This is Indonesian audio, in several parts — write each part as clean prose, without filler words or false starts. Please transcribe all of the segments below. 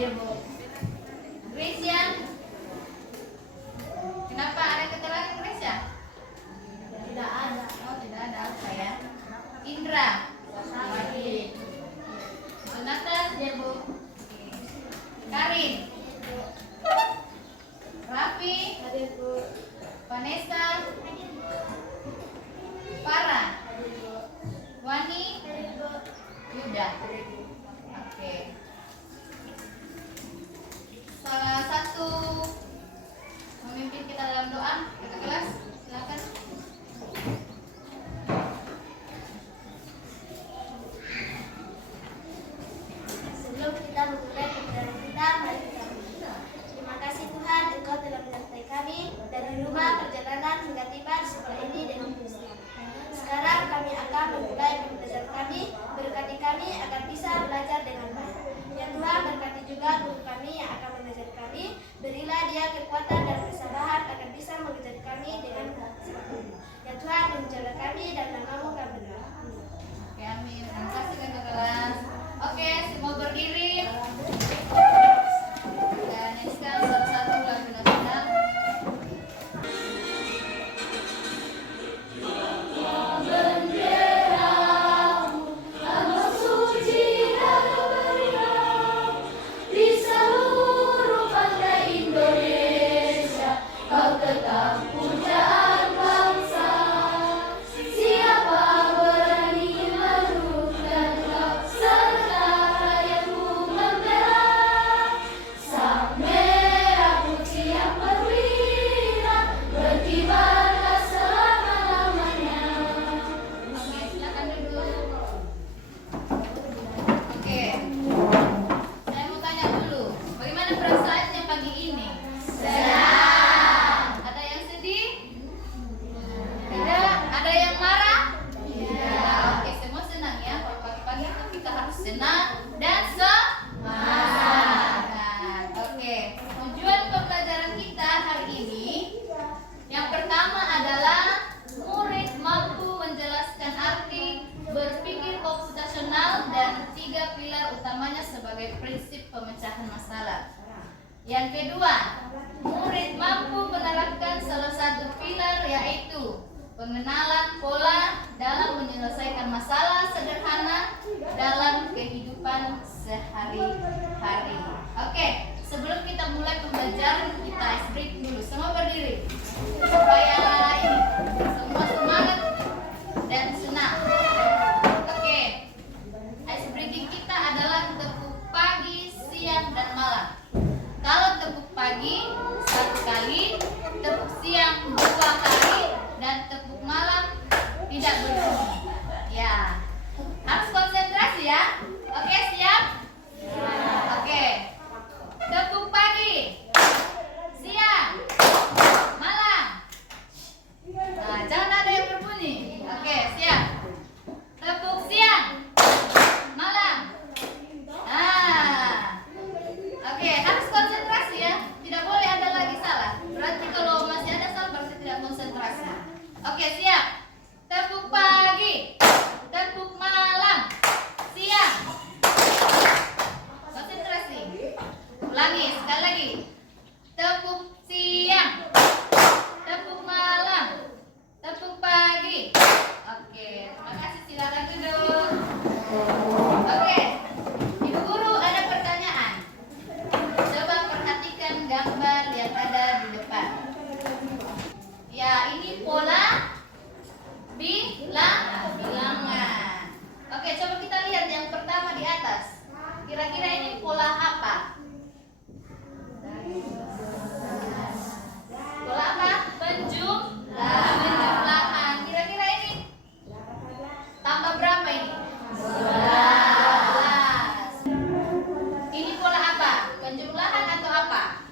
Hadir, Bu. Gracia. Kenapa ada keterangan Gracia? Tidak ada. Oh, tidak ada apa ya? Indra. Hadir. Jonathan. Hadir, Bu. Karin. Raffi. Hadir, Bu. Vanessa. Farah. Hadir, Bu. Wani. Hadir, Bu. Yuda. Oke. Salah satu memimpin kita dalam doa, kita kelas, silakan. Sebelum kita memulai pembelajaran kita, mari kita berdoa. Terima kasih Tuhan, Engkau telah menyertai kami dari rumah perjalanan hingga tiba di sekolah ini dengan khusus. Sekarang kami akan memulai pembelajaran kami. Berkati kami agar bisa belajar dengan baik. Ya Tuhan, berkati juga guru kami yang akan mengajar kami. Berilah dia kekuatan dan kesabaran agar bisa mengajar kami dengan kesabaran. Ya Tuhan, menjaga kami dan namamu kami berdoa. Amin. Oke, amin. Terima kasih kakak kelas. Oke, semua berdiri. Dan nyanyikan salah satu lagu nasional. Oke, silakan duduk. Oke, saya mau tanya dulu, bagaimana perasaannya pagi ini? Senang. Ada yang sedih? Tidak. Ada yang marah? Tidak. Oke, semua senang ya. Kalau pagi-pagi itu kita harus senang dan semangat. Oke, tujuan pembelajaran kita hari ini yang pertama adalah murid mampu menjelaskan arti berpikir komputasional dan 3 pilar utamanya sebagai prinsip pemecahan masalah. Yang kedua, murid mampu menerapkan salah satu pilar yaitu pengenalan pola dalam menyelesaikan masalah sederhana dalam kehidupan sehari-hari. Oke, sebelum kita mulai pembelajaran, kita ice break dulu. Semua berdiri supaya ini semua semangat dan senang. Oke, ice breaking kita adalah tepuk pagi, siang, dan malam. Kalau tepuk pagi 1 kali, tepuk siang 2 kali, dan tepuk malam tidak berbunyi. Ya, harus konsentrasi ya. Oke, siap? Oke, tepuk pagi, siang, malam. Nah, jangan ada yang berbunyi. Oke, siap. Tepuk siang, malam. Nah, oke, harus konsentrasi ya. Tidak boleh ada lagi salah. Berarti kalau masih ada salah berarti tidak konsentrasi. Oke, siap. Tepuk pagi, tepuk malam, siang. Konsentrasi. Ulangi sekali lagi. Tepuk siang, tepuk malam, tepuk pagi. Oke, terima kasih. Silakan duduk. Oke, Ibu Guru ada pertanyaan. Coba perhatikan gambar yang ada di depan. Ya, ini pola bilangan. Oke, coba kita lihat yang pertama di atas. Kira-kira ini pola apa? Pola apa? Penjumlahan. Kira-kira ini tambah berapa ini? 12. Ini pola apa? Penjumlahan atau apa?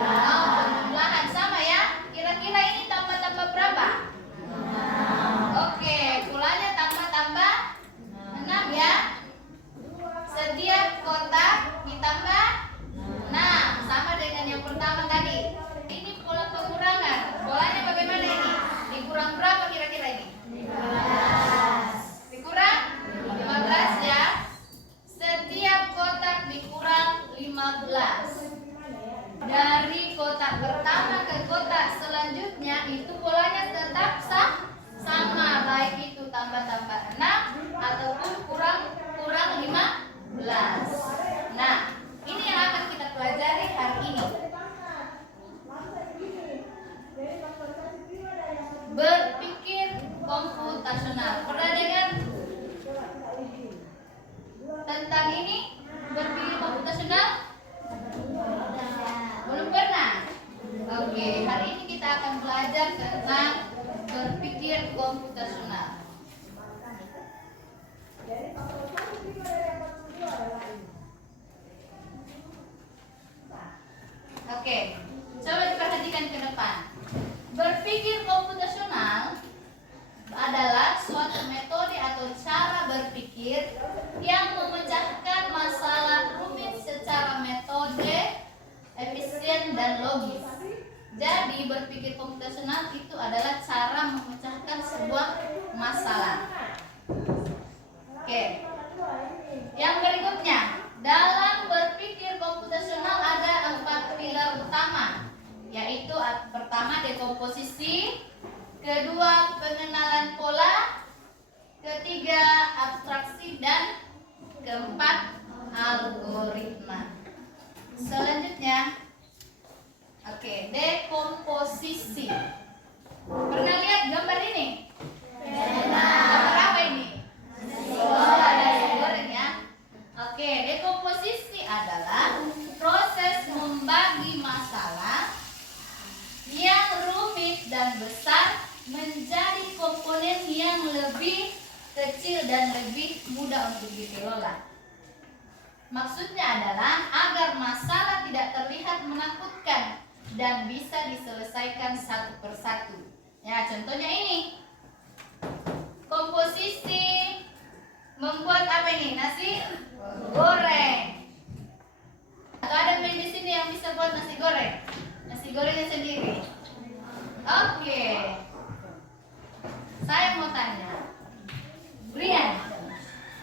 Oh, penjumlahan sama ya. Kira-kira ini tambah-tambah berapa? Oke, polanya tambah-tambah 6 ya. Setiap kotak ditambah 6, sama dengan berpikir yang memecahkan masalah rumit secara metode efisien dan logis. Jadi berpikir komputasional itu adalah cara memecahkan sebuah masalah. Oke. Yang berikutnya, dalam berpikir komputasional ada 4 pilar utama, yaitu pertama dekomposisi, kedua pengenalan pola, ketiga abstraksi, dan keempat algoritma. Selanjutnya, oke, dekomposisi. Pernah lihat gambar ini? Gambar apa ini? Nasi goreng ya. Oke, dekomposisi adalah proses membagi masalah yang rumit dan besar menjadi komponen yang lebih kecil dan lebih mudah untuk dikelola. Maksudnya adalah agar masalah tidak terlihat menakutkan dan bisa diselesaikan satu persatu. Ya, contohnya ini. Komposisi membuat apa ini? Nasi goreng. Atau ada di sini yang bisa buat nasi goreng? Nasi gorengnya sendiri. Oke. Saya mau tanya, Brian,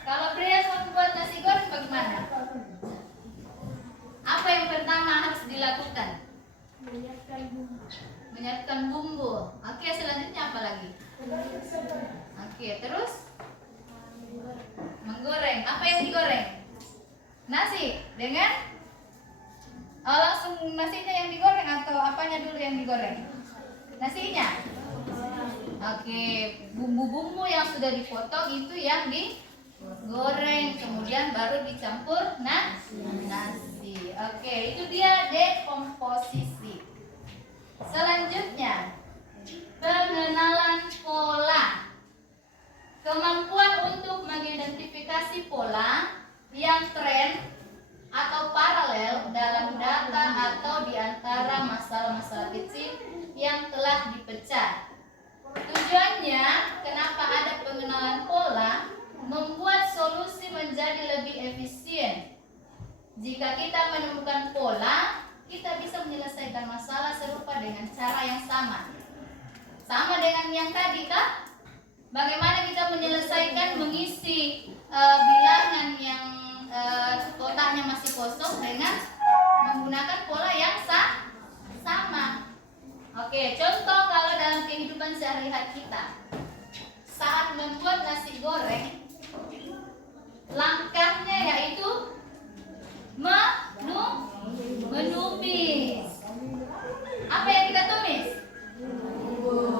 kalau Brian mau buat nasi goreng bagaimana? Apa yang pertama harus dilakukan? Menyiapkan bumbu. Oke, selanjutnya apa lagi? Oke, terus menggoreng. Apa yang digoreng? Nasi dengan langsung nasinya yang digoreng atau apanya dulu yang digoreng? Nasinya. Oke, bumbu-bumbu yang sudah dipotong itu yang digoreng, kemudian baru dicampur nasi. Oke, itu dia dekomposisi. Selanjutnya, pengenalan pola. Kemampuan untuk mengidentifikasi pola yang tren atau paralel dalam data atau di antara masalah-masalah kecil yang telah dipecah. Tujuannya, kenapa ada pengenalan pola? Membuat solusi menjadi lebih efisien. Jika kita menemukan pola, kita bisa menyelesaikan masalah serupa dengan cara yang sama. Sama dengan yang tadi, kah? Bagaimana kita menyelesaikan mengisi bilangan yang kotaknya masih kosong dengan menggunakan pola yang sama. Oke, contoh kalau dalam kehidupan sehari-hari kita, saat membuat nasi goreng, langkahnya yaitu menumis. Apa yang kita tumis?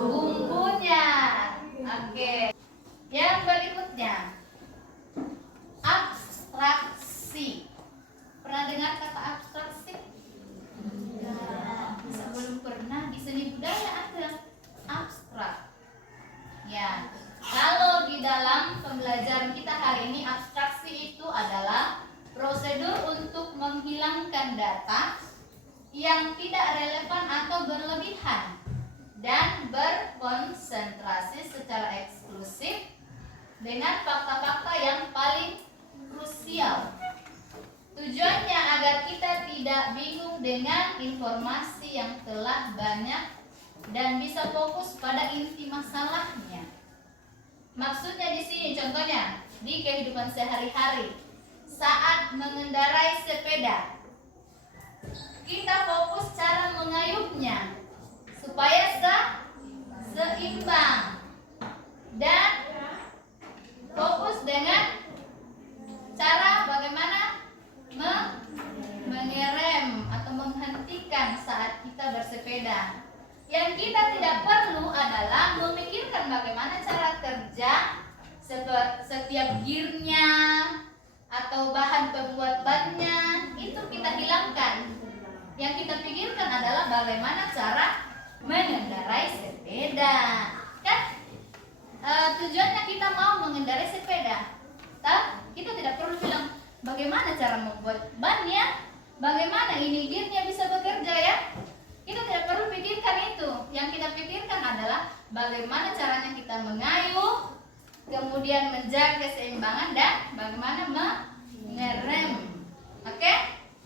Bumbunya. Oke. Yang berikutnya, abstraksi. Pernah dengar kata abstraksi? Sebelum pernah, di seni budaya ada abstrak. Ya, kalau di dalam pembelajaran kita hari ini, abstraksi itu adalah prosedur untuk menghilangkan data yang tidak relevan atau berlebihan dan berkonsentrasi secara eksklusif dengan fakta-fakta yang paling krusial. Tujuannya agar kita tidak bingung dengan informasi yang telah banyak dan bisa fokus pada inti masalahnya. Maksudnya di sini contohnya di kehidupan sehari-hari, saat mengendarai sepeda, kita fokus cara mengayuhnya supaya seimbang dan fokus dengan cara bagaimana mengerem atau menghentikan saat kita bersepeda. Yang kita tidak perlu adalah memikirkan bagaimana cara kerja setiap gearnya atau bahan pembuat bannya, itu kita hilangkan. Yang kita pikirkan adalah bagaimana cara mengendarai sepeda. Kan tujuannya kita mau mengendarai sepeda. Kita tidak perlu bilang bagaimana cara membuat bannya, bagaimana ini gearnya bisa bekerja ya. Kita tidak perlu pikirkan itu. Yang kita pikirkan adalah bagaimana caranya kita mengayuh kemudian menjaga keseimbangan dan bagaimana mengerem. Oke?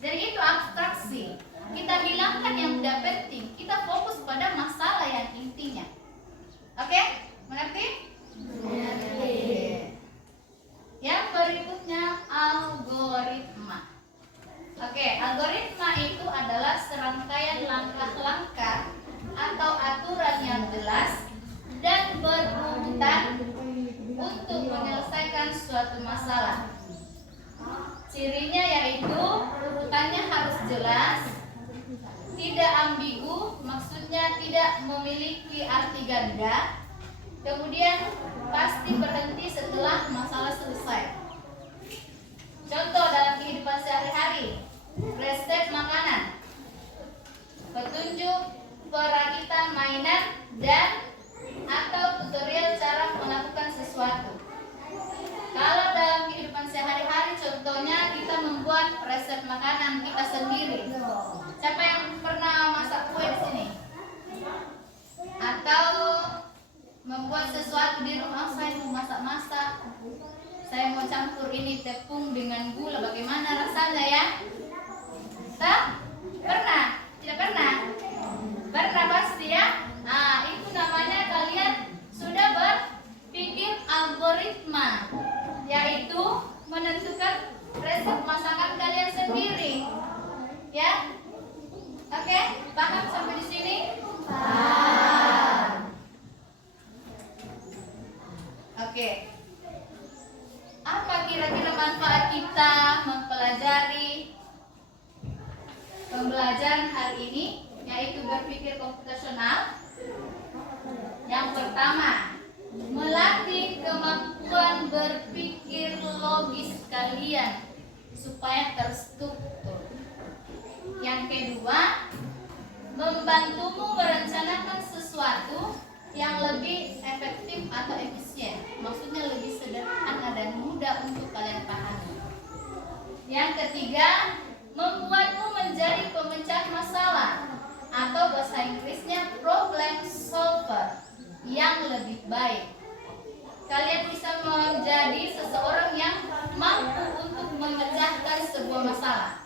Jadi itu abstraksi. Kita hilangkan yang tidak penting. Kita fokus pada masalah yang intinya. Oke? Mengerti? Mengerti. Yang berikutnya algoritma. Oke, algoritma itu adalah serangkaian langkah-langkah atau aturan yang jelas dan berurutan untuk menyelesaikan suatu masalah. Cirinya yaitu urutannya harus jelas, tidak ambigu, maksudnya tidak memiliki arti ganda, kemudian pasti berhenti setelah masalah selesai. Contoh dalam kehidupan sehari-hari, resep makanan, petunjuk perakitan mainan, dan atau tutorial cara melakukan sesuatu. Kalau dalam kehidupan sehari-hari, contohnya kita membuat resep makanan kita sendiri. Siapa yang pernah masak kue di sini? Atau membuat sesuatu di rumah? Saya mau masak-masak. Saya mau campur ini tepung dengan gula. Bagaimana rasanya ya? Tak? Pernah? Tidak pernah? Pernah pasti ya? Nah, itu namanya kalian sudah berpikir algoritma, yaitu menentukan resep masakan kalian sendiri. Ya? Oke? Paham sampai di sini? Paham. Oke. Apa kira-kira manfaat kita mempelajari pembelajaran hari ini, yaitu berpikir komputasional? Yang pertama, melatih kemampuan berpikir logis kalian supaya terstruktur. Yang kedua, membantumu merencanakan sesuatu yang lebih efektif atau efisien, maksudnya lebih sederhana dan mudah untuk kalian pahami. Yang ketiga, membuatmu menjadi pemecah masalah atau bahasa Inggrisnya problem solver yang lebih baik. Kalian bisa menjadi seseorang yang mampu untuk memecahkan sebuah masalah.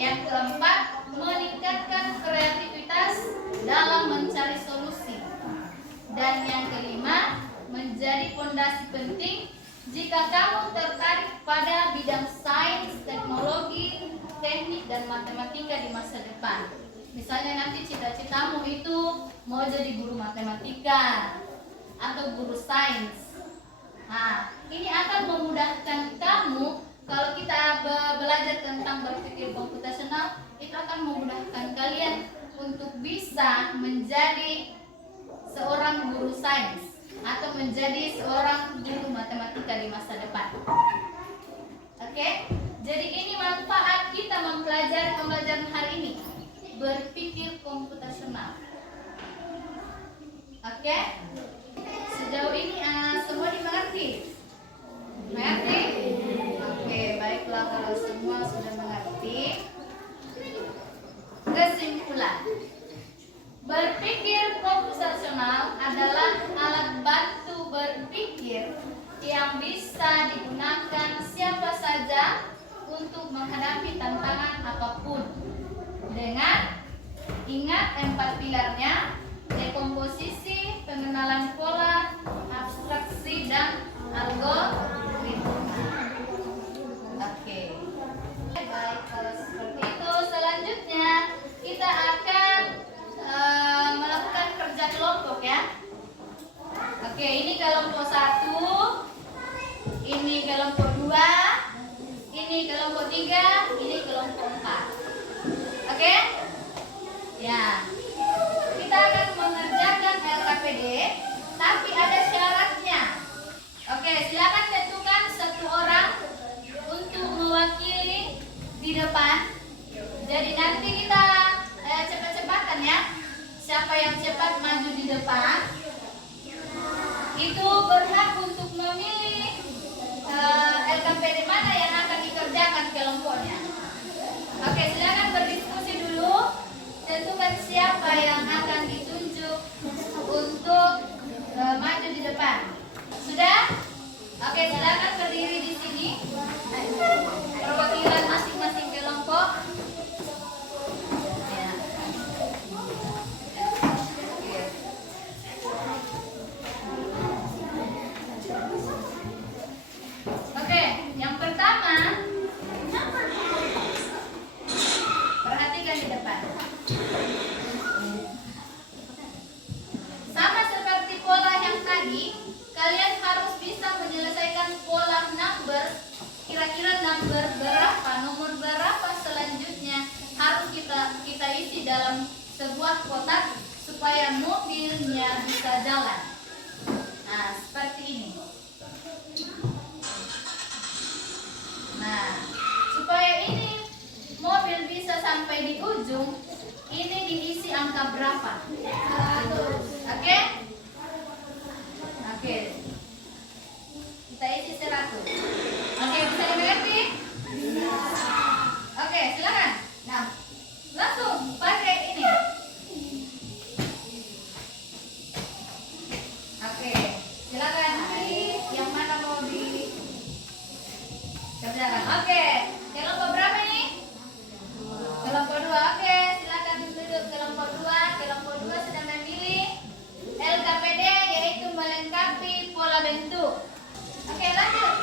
Yang keempat, meningkatkan kreativitas dalam mencari solusi. Dan yang kelima, menjadi fondasi penting jika kamu tertarik pada bidang sains, teknologi, teknik, dan matematika di masa depan. Misalnya nanti cita-citamu itu mau jadi guru matematika atau guru sains. Nah, ini akan memudahkan kamu. Kalau kita belajar tentang berpikir komputasional, itu akan memudahkan kalian untuk bisa menjadi seorang guru sains atau menjadi seorang guru matematika di masa depan. Oke? Jadi ini manfaat kita mempelajari pembelajaran hari ini, berpikir komputasional. Oke? Sejauh ini semua dimengerti? Mengerti? Oke, baiklah kalau semua sudah mengerti. Kesimpulan. Berpikir komputasional adalah alat bantu berpikir yang bisa digunakan siapa saja untuk menghadapi tantangan apapun. Dengan ingat 4 pilarnya: dekomposisi, pengenalan pola, abstraksi, dan algoritma. Oke. Baik, kalau seperti itu selanjutnya kita akan melakukan kerja kelompok ya. Oke, ini kelompok 1, ini kelompok 2, ini kelompok 3, ini kelompok 4. Oke? Ya. Kita akan mengerjakan LKPD, tapi ada syaratnya. Oke, silakan tentukan 1 orang untuk mewakili di depan. Jadi nanti kita cepat-cepatan ya. Siapa yang cepat maju di depan itu berhak untuk memilih LKPD mana yang akan dikerjakan kelompoknya. Oke, silakan berdiskusi dulu. Tentukan siapa yang akan ditunjuk untuk maju di depan. Sudah? Oke, silakan berdiri di sini. Perwakilan masing-masing kelompok. Ya. Oke. Oke, yang pertama, perhatikan di depan. Sama seperti pola yang tadi, kalian harus bisa menyelesaikan pola number. Kira-kira nomor berapa selanjutnya harus kita isi dalam sebuah kotak supaya mobilnya bisa jalan. Nah, seperti ini. Nah, supaya ini mobil bisa sampai di ujung, ini diisi angka berapa? 100. Oke? Oke. Kita isi 100. Oke, bisa dimengerti? Oke, silakan. Nah, langsung pakai ini. Oke, silakan. Yang mana mau dikerjakan? Oke, kelompok berapa ini? Kelompok 2. Oke, silakan duduk kelompok 2. Kelompok 2 sedang memilih LKPD, yaitu melengkapi pola bentuk. Oke, lanjut.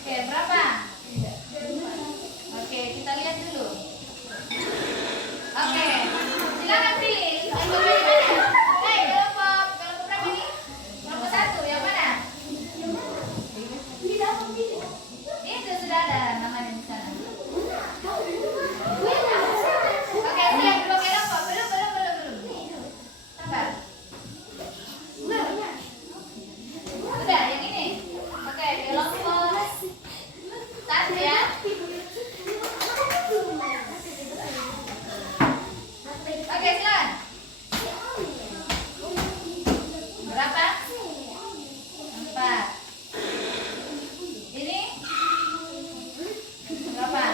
Oke, berapa? Oke, kita lihat dulu. Oke, silakan pilih. Hei, kelompok berapa ini? Kelompok 1, yang mana? Itu sudah ada namanya di sana. Oke, siap dua kelompok. Belum. Sabar. Udah, yang ini. Oke, kelompok 1 ya. Oke, silakan. Berapa? 4. Ini berapa?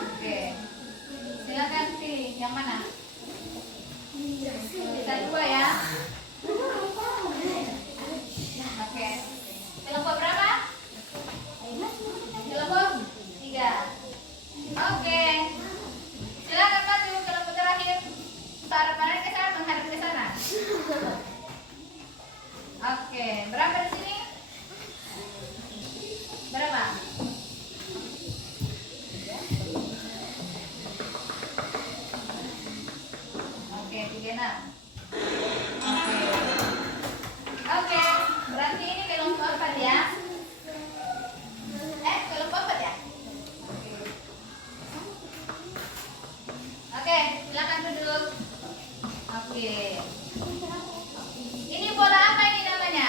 Oke. Silakan pilih yang mana? Kita 2 ya. Oke. Kelompok berapa? Kelompok 3. Oke. Silakan maju kelompok terakhir. Para ke sana, menghadap ke sana. Oke, berapa di sini? Berapa? Oke, 36. Oke, berarti ini kelompok 4 ya. Kelompok 4 ya? Oke, silakan duduk. Oke. Ini bola apa ini namanya?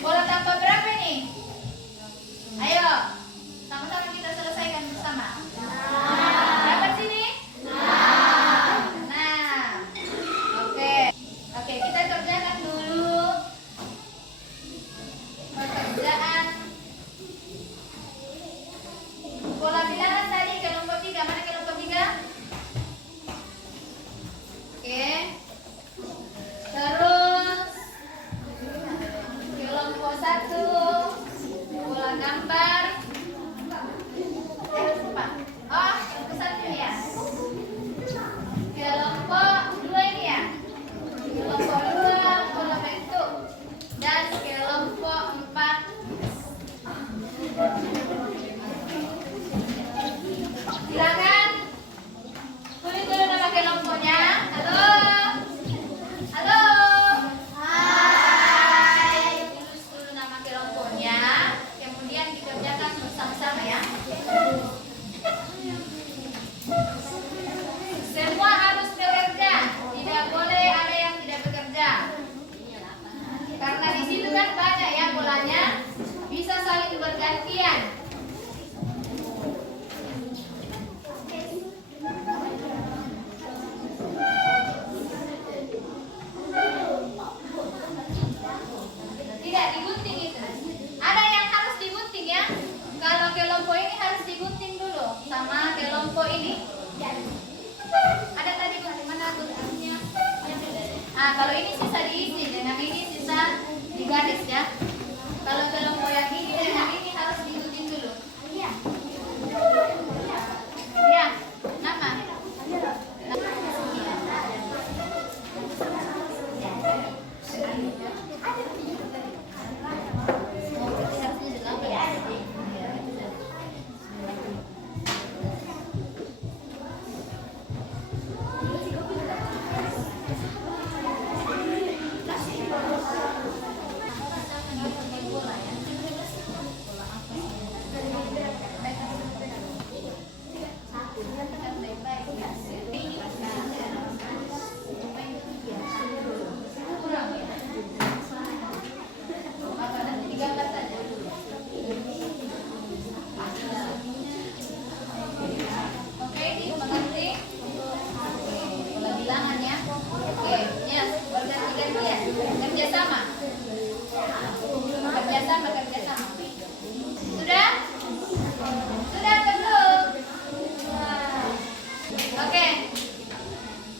Bola tanpa berapa ini? Ayo, sama-sama kita selesaikan bersama. Berapa sini? 6. Oke, kita kerjakan dulu pekerjaan bola bilangan tadi kelompok 3. Mana kelompok 3? Ah, kalau ini sisa diisi dengan ini sisa digaris ya. Kalau kelompok yang ini dengan ini harus diuji dulu. Ya, nama. Oke, dimengerti? Pola bilangannya. Oke, ya, berganti-ganti ya. Kerjasama. Kerjasama. Sudah? Sudah atau belum? Oke.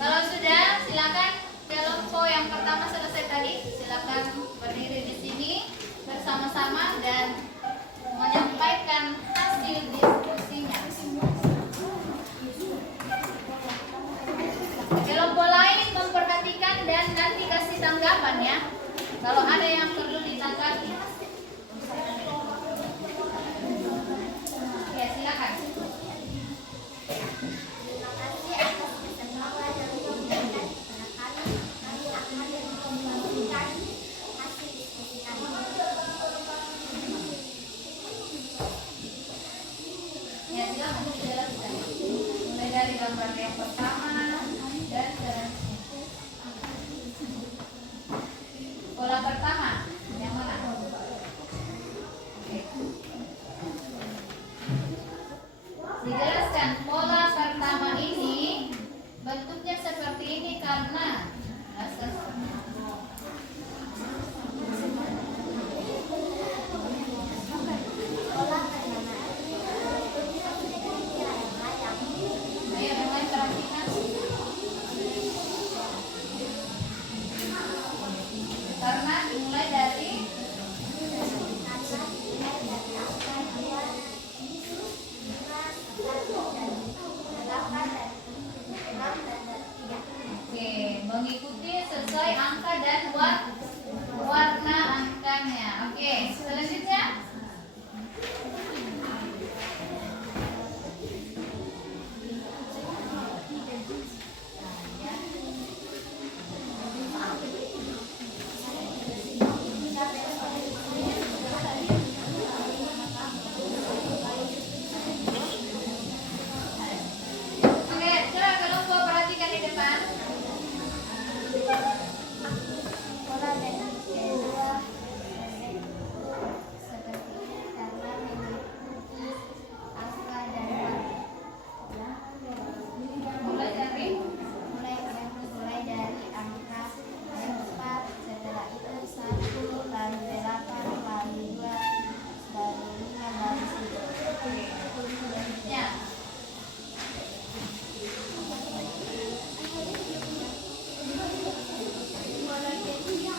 Kalau sudah, silakan kelompok yang pertama selesai tadi. Silakan berdiri di sini bersama-sama dan menyampaikan hasil diskusinya. Kelompok lain memperhatikan dan nanti kasih tanggapan ya. Kalau ada yang perlu ditanggapi. Ya, silakan. Terima kasih atas kesempatan yang diberikan kepada kami. Kami akan membagikan hasil diskusi kami. Ya, silakan dijelaskan. Mulai dari gambar yang pertama dan seterusnya. Pola pertama yang mana? Oke. Dijelaskan pola pertama ini bentuknya seperti ini karena Pola pertama ayo mulai perhatikan. Karena dimulai dari oke, mengikuti sesuai angka dan warna angkanya. Oke, selanjutnya oke, coba kelompok perhatikan di depan. pola teknik kedua seperti ini karena mengikuti angka dan warna. Mulai dari mulai dari angka yang 4, setelah itu 1, lalu 8, lalu 2, lalu 5, lalu 10. selanjutnya. Pola ketiga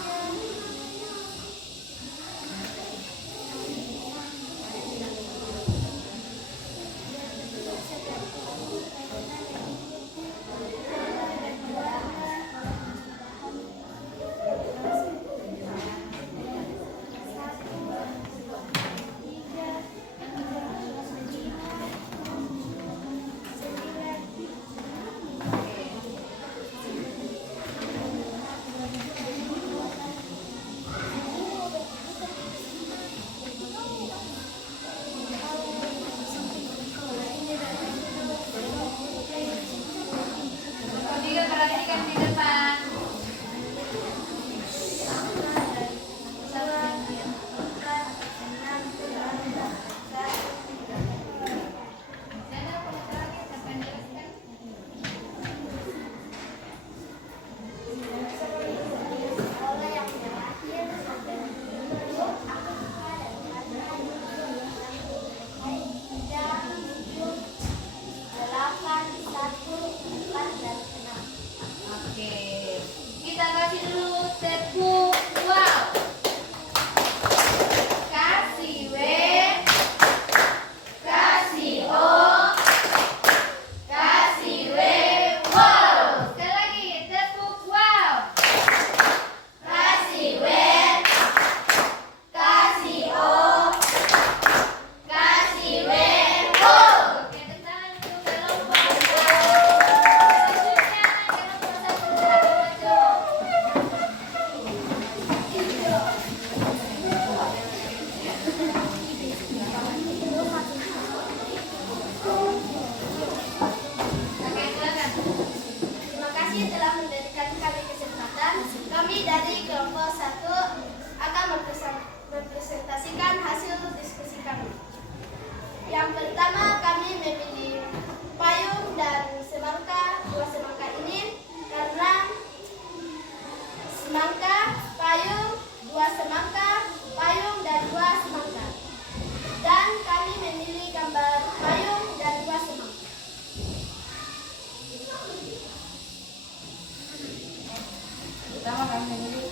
Ketiga perhatikan di depan. Ada pola terakhir siapa yang jelaskan? pola yang terakhir adalah angka dan warna 3, 7, 8, 1, 4, dan 6. Oke. Pertama, kami memilih payung dan semangka, 2 semangka ini karena semangka, payung, 2 semangka, payung dan 2 semangka. Dan kami memilih gambar payung dan 2 semangka. Pertama kami memilih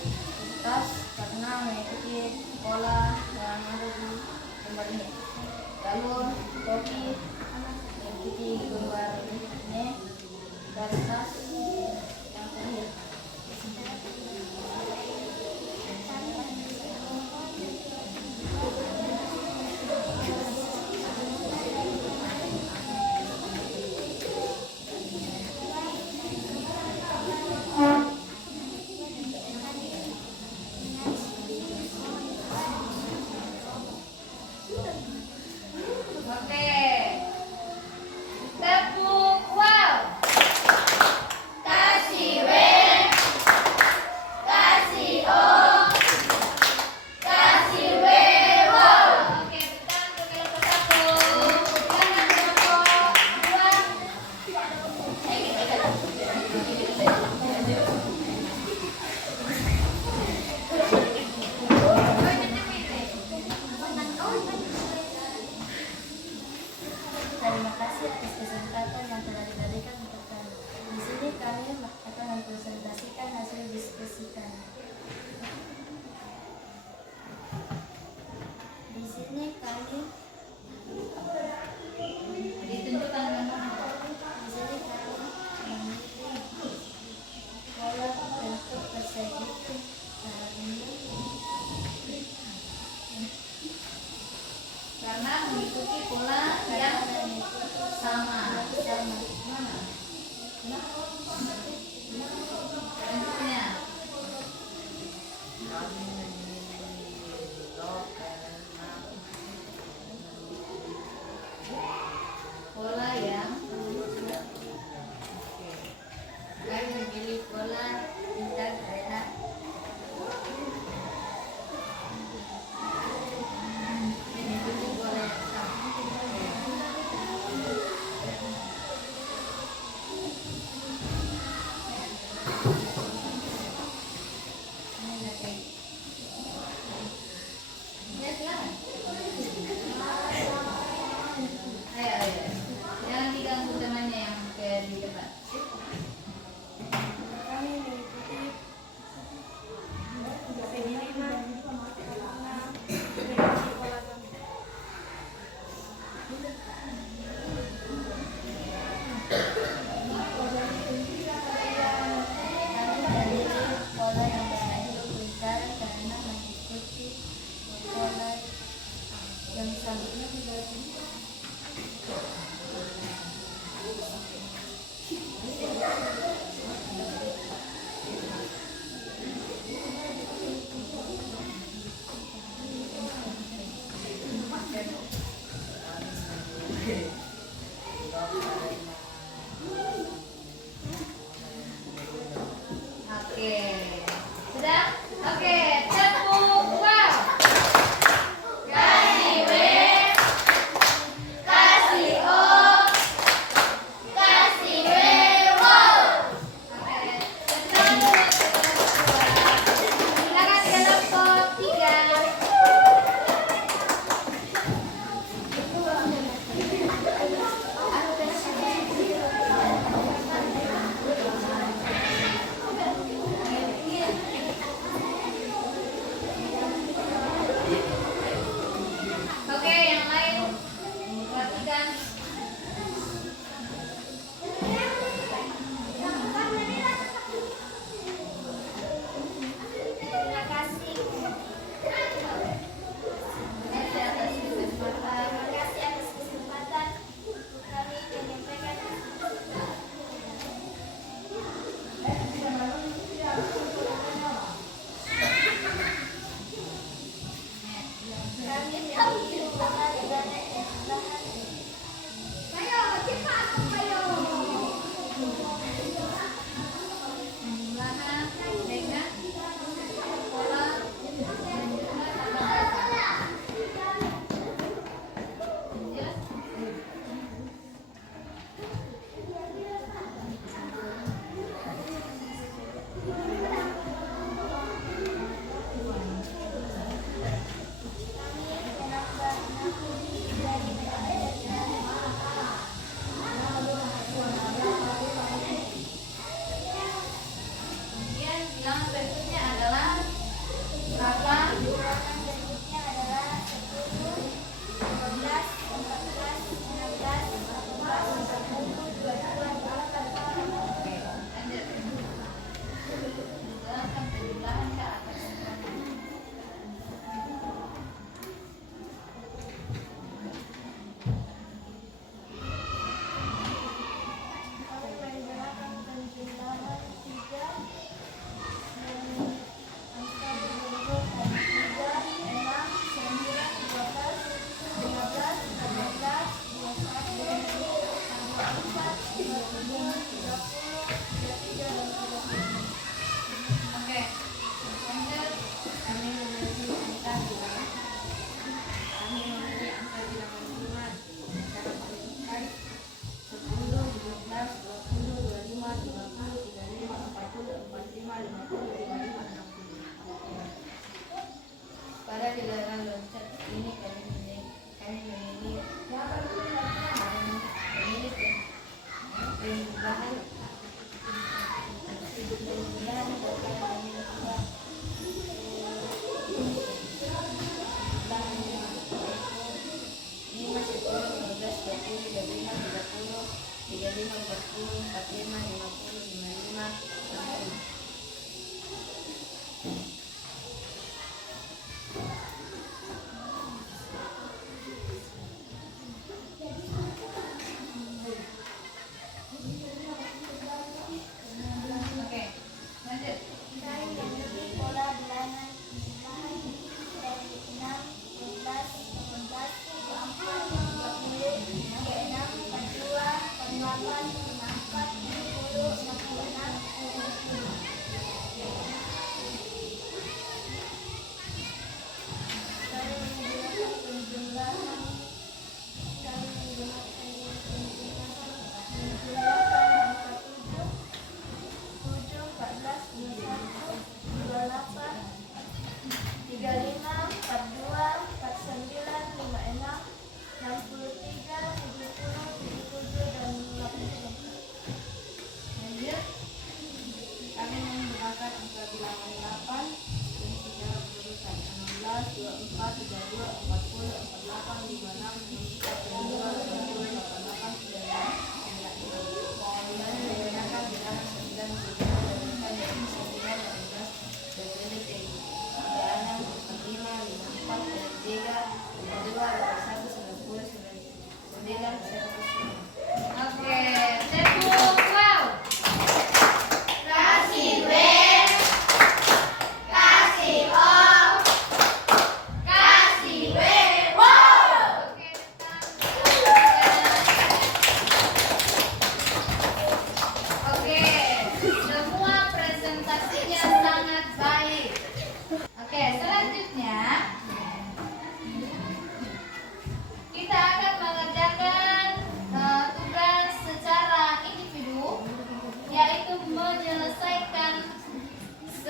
tas karena mengikuti pola yang ada di gambar ini. Lalu topi mengikuti gambar ini dan tas yang terakhir. Oke. Tepuk wow. Kasih W. Kasih O. Kasih W. Wow. Oke, kita untuk kelompok 1. Silakan kelompok 2. Terima kasih atas kesempatan yang telah diberikan untuk kami. Di sini kami akan mempresentasikan hasil diskusi kami. Di sini kami Ditunjukkan dengan memilih pola bentuk persegi karena mengikuti pola yang sama. Mana? Bentuknya. Pola yang kami memilih pola bintang arena. Mengikuti pola yang sama. Ya, silakan. Ayo. Jangan diganggu temannya yang di depan. Kami mengikuti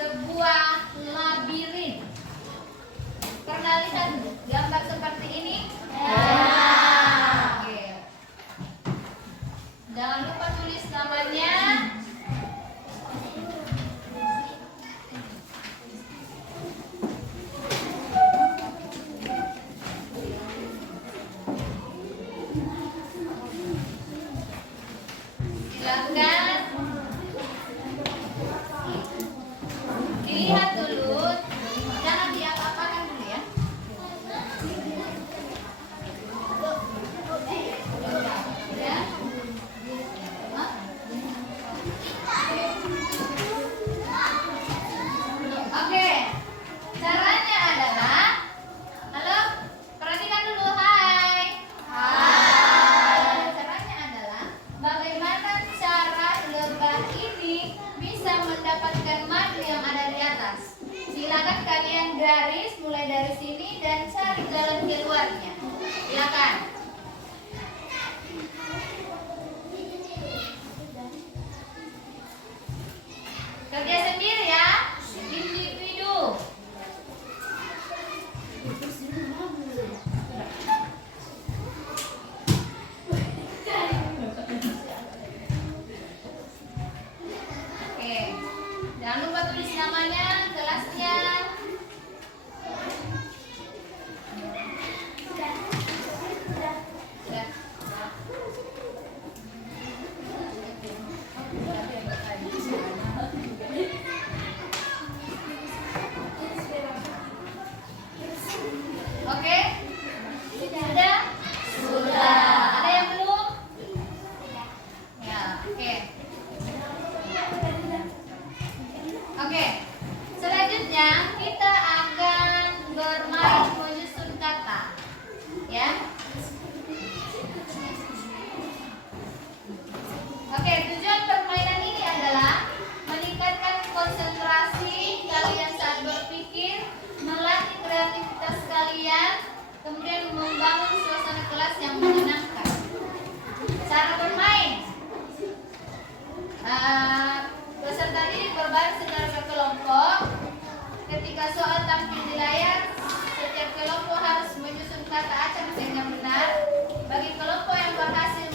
sebuah labirin. Pernah lihat gambar seperti ini? Oke. Jangan lupa tulis namanya. Silakan dilihat dulu, jangan diapa-apakan dulu ya. Ya. Hah? Oke, caranya adalah, halo, perhatikan dulu, hai. Caranya adalah bagaimana cara lebah ini bisa mendapatkan madu yang ada di atas. Silakan kalian garis mulai dari sini dan cari jalan keluarnya. Silakan. Kerja sendiri ya, individu. Oke, jangan lupa tulis namanya, kelasnya. Ya. Oke, sudah? Sudah. Ada yang belum? Ya, oke. Oke, selanjutnya kita akan bermain menyusun kata, ya. Oke, tujuan permainan ini adalah meningkatkan konsentrasi kalian saat berpikir, melatih kreativitas kalian, kemudian membangun suasana kelas yang menyenangkan. Cara bermain. Peserta didik berbaris secara berkelompok. Ketika soal tampil di layar, setiap kelompok harus menyusun kata acak yang benar. Bagi kelompok yang berhasil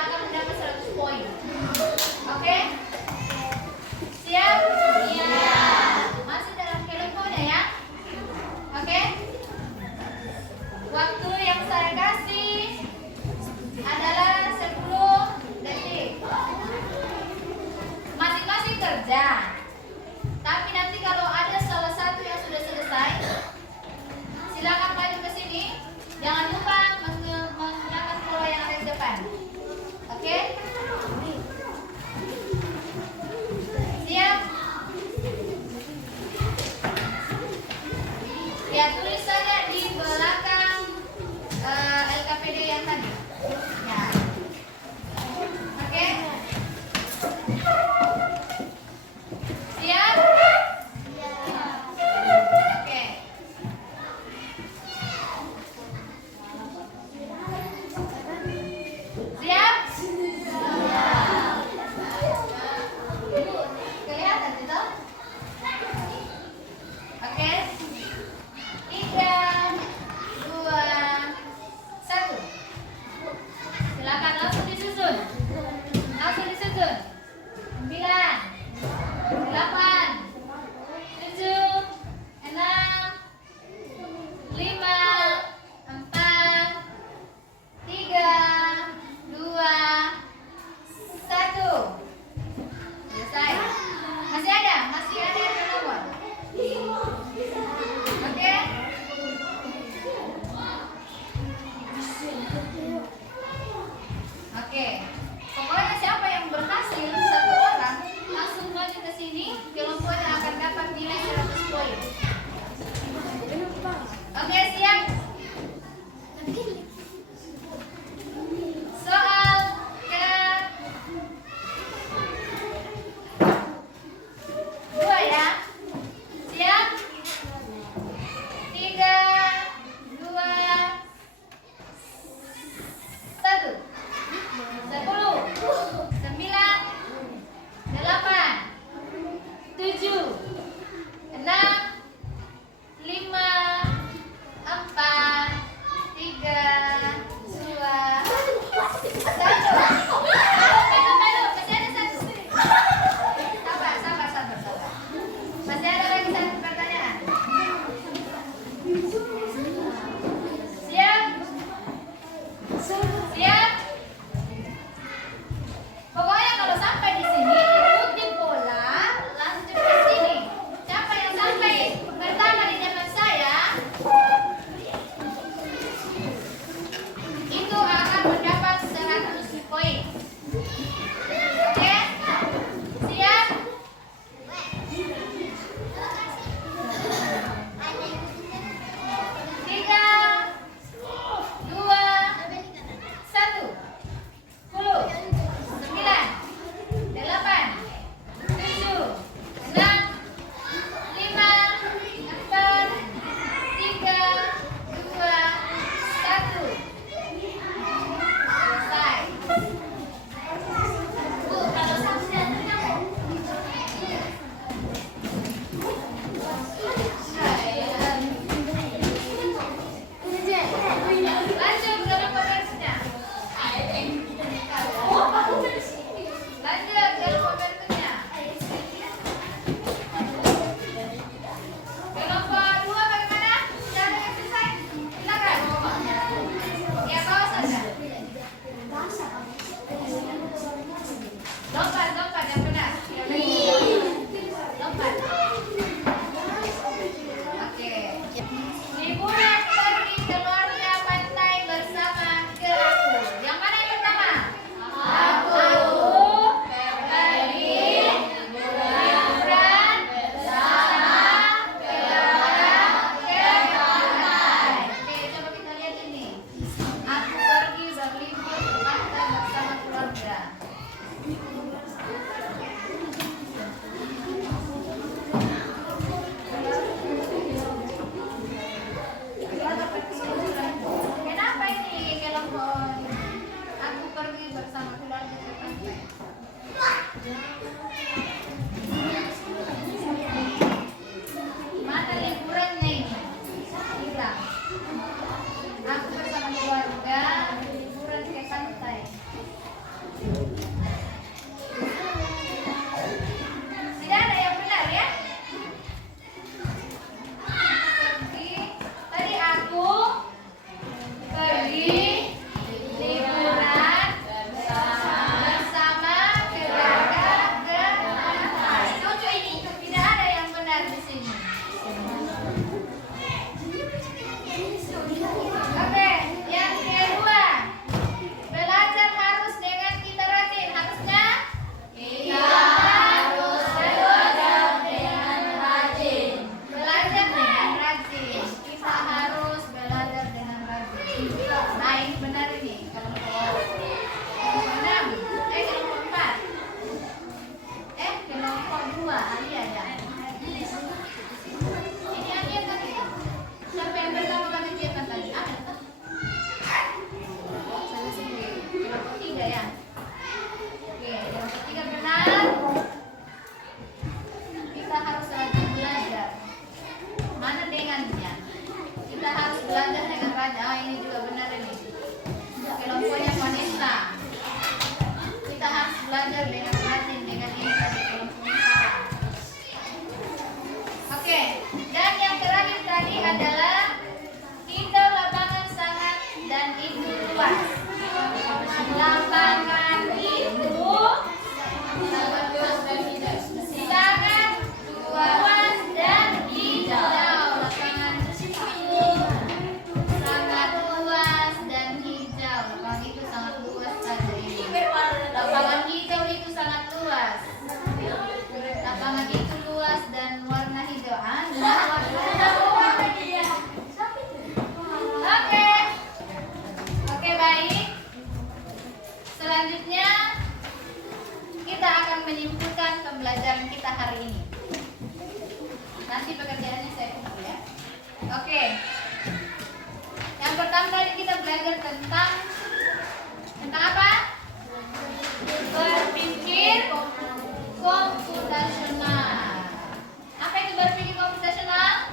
akan mendapat 100 poin. Oke? Siap? Iya. Masih dalam kelompoknya ya? Oke? Waktu yang saya kasih adalah 10 detik. Masing-masing kerja. Tapi nanti kalau ada salah satu yang sudah selesai, silakan maju ke sini. Jangan lupa menggunakan pola yang ada di depan. Oke? Lompat yang benar. Yang benar. Lompat. Oke. Liburan pergi keluarga pantai bersama keraku. Yang mana yang pertama? Aku pergi liburan bersama keluarga ke pantai. Oke, coba kita lihat ini. Aku pergi berlibur ke pantai bersama keluarga. Kenapa ini telepon? Aku pergi bersama keluarga ke pantai. Mana liburannya ini? Hilang. Aku bersama keluarga liburan ke pantai. Tidak ada yang benar ya? Tadi aku pergi liburan bersama keluarga ke pantai. Lucu ini, tidak ada yang benar di sini. Oke, yang kedua, belajar harus dengan kita rajin. Harusnya kita harus belajar dengan rajin. Belajar dengan rajin. Kita harus belajar dengan rajin. Nah ini benar ini. Kelompok 6. Kelompok 4. Kelompok 2. Iya ya. Ini yang lihat tadi. Siapa yang pertama kali lihat tadi? Sana sendiri. Kelompok 3 ya. Oke, kelompok 3 benar. Kita harus rajin belajar. Mana dengannya? Kita harus belajar dengan rajin. Ini juga benar ini. Kelompoknya Vanessa. Kita harus belajar dengan rajin dengan ini tadi kelompoknya Sarah. Oke, dan yang terakhir tadi adalah kita lapangan sangat dan itu luas. Lapangan itu sangat luas dan hijau. Sangat luas dan hijau. Lapangan itu sangat luas dan hijau. Lapangan itu sangat luas tadi. Lapangan hijau itu sangat luas. Lapangan itu luas dan warna hijau. Oke, baik. Selanjutnya kita akan menyimpulkan pembelajaran kita hari ini. Nanti pekerjaannya saya tunggu ya. Oke. Yang pertama tadi kita belajar tentang apa? Berpikir komputasional. Apa itu berpikir komputasional?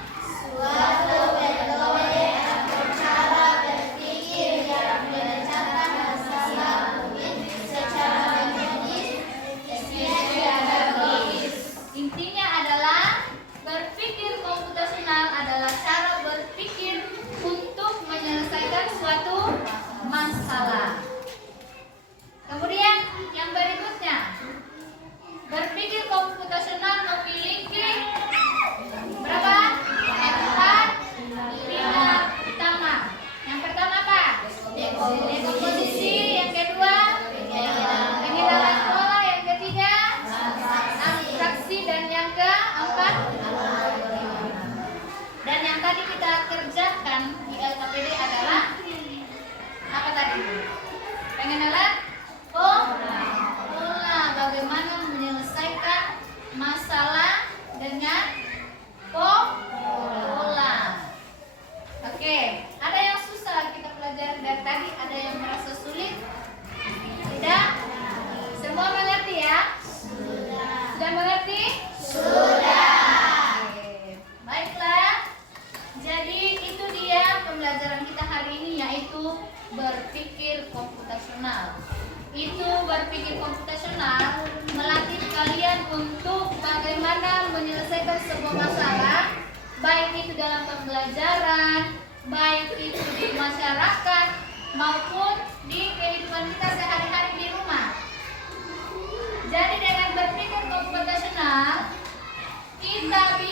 Suatu metode atau cara berpikir yang memecahkan masalah secara logis. Intinya adalah berpikir komputasional adalah cara berpikir untuk menyelesaikan suatu masalah. Kemudian yang berikutnya, berpikir komputasional memiliki berapa? 4 pilar utama. Yang pertama apa? Dekomposisi. Yang kedua, pengenalan pola. Yang ketiga, abstraksi. Dan yang keempat, dan yang tadi kita kerjakan di LKPD adalah apa tadi? Pengenalan pola. Bagaimana menyelesaikan masalah dengan pola. Oke, ada yang susah kita pelajari dari tadi, ada yang merasa sulit? Tidak? Semua mengerti ya? Sudah mengerti? Sudah. Oke. Baiklah. Jadi itu dia pembelajaran kita hari ini, yaitu berpikir komputasional. Itu berpikir komputasional melatih kalian untuk bagaimana menyelesaikan sebuah masalah, baik itu dalam pembelajaran, baik itu di masyarakat maupun di kehidupan kita sehari-hari di rumah. kami